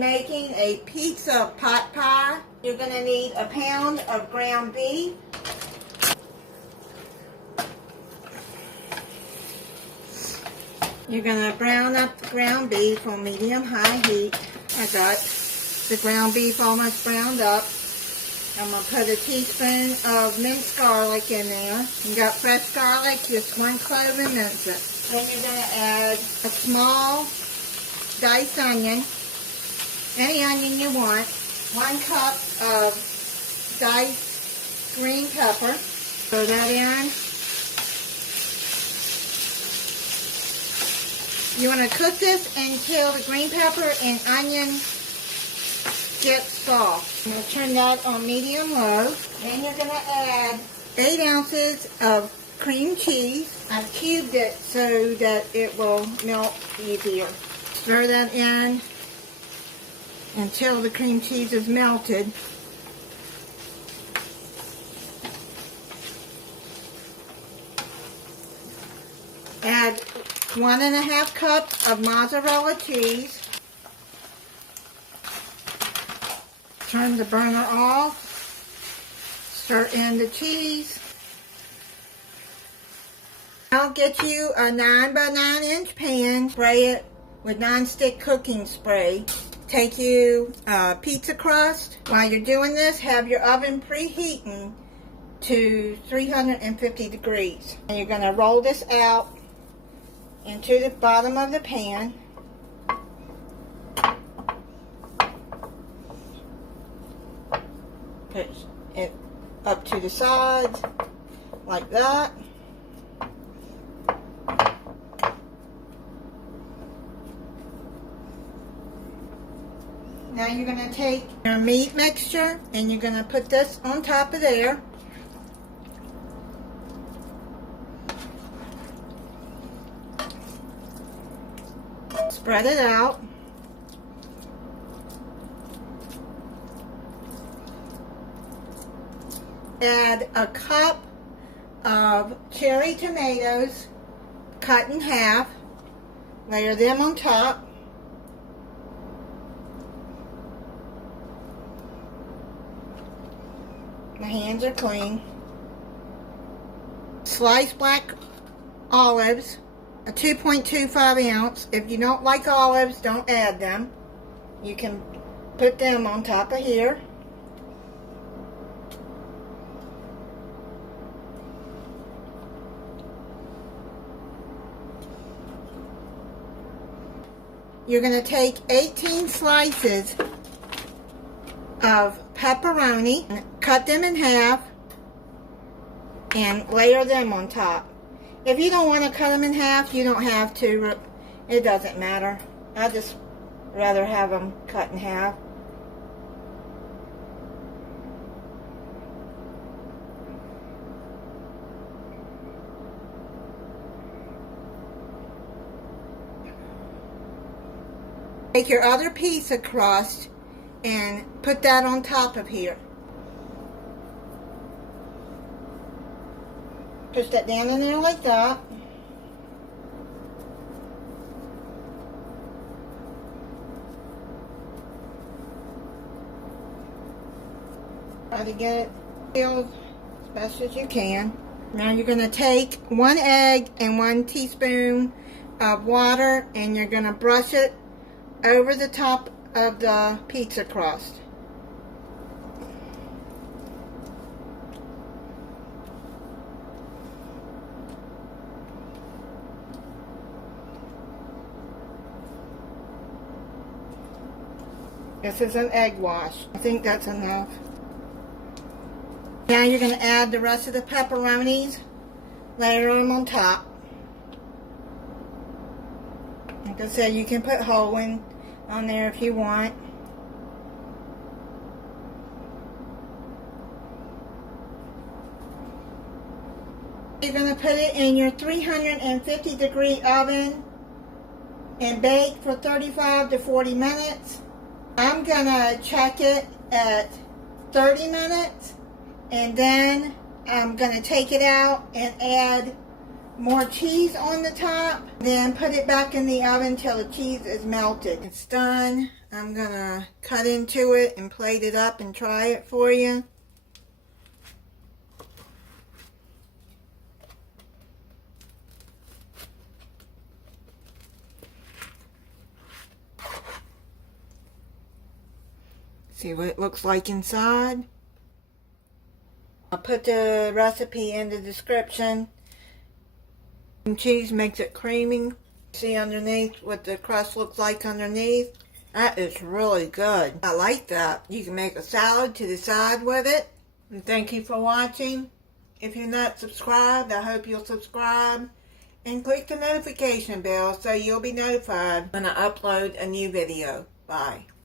making a pizza pot pie. You're going to need a pound of ground beef. You're going to brown up the ground beef on medium-high heat. I got the ground beef almost browned up. I'm going to put a teaspoon of minced garlic in there. You got fresh garlic, just 1 clove and mince it. Then you're going to add a small diced onion, any onion you want, 1 cup of diced green pepper. Throw that in. You want to cook this until the green pepper and onion gets soft. I'm going to turn that on medium-low. Then you're going to add 8 ounces of cream cheese. I've cubed it so that it will melt easier. Stir that in until the cream cheese is melted. Add 1½ cups of mozzarella cheese. Turn the burner off. Stir in the cheese. I'll get you a 9 by 9 inch pan. Spray it with non-stick cooking spray. Take you a pizza crust. While you're doing this, have your oven preheating to 350 degrees. And you're going to roll this out into the bottom of the pan. Put it up to the sides like that. Now you're going to take your meat mixture and you're going to put this on top of there. Spread it out. Add a cup of cherry tomatoes cut in half. Layer them on top. My hands are clean. Sliced black olives, a 2.25 ounce. If you don't like olives, don't add them. You can put them on top of here. You're going to take 18 slices of pepperoni, cut them in half, and layer them on top. If you don't want to cut them in half, you don't have to. It doesn't matter. I just rather have them cut in half. Take your other piece of crust and put that on top of here. Push that down in there like that. Try to get it filled as best as you can. Now you're going to take 1 egg and 1 teaspoon of water and you're going to brush it over the top of the pizza crust. This is an egg wash. I think that's enough. Now you're going to add the rest of the pepperonis, layer them on top. Like I said, you can put whole one on there if you want. You're going to put it in your 350 degree oven and bake for 35 to 40 minutes. I'm going to check it at 30 minutes and then I'm going to take it out and add more cheese on the top. Then put it back in the oven till the cheese is melted. It's done. I'm gonna cut into it and plate it up and try it for you. See what it looks like inside. I'll put the recipe in the description. And cheese makes it creamy. See underneath what the crust looks like underneath? That is really good. I like that. You can make a salad to the side with it. And thank you for watching. If you're not subscribed, I hope you'll subscribe. And click the notification bell so you'll be notified when I upload a new video. Bye.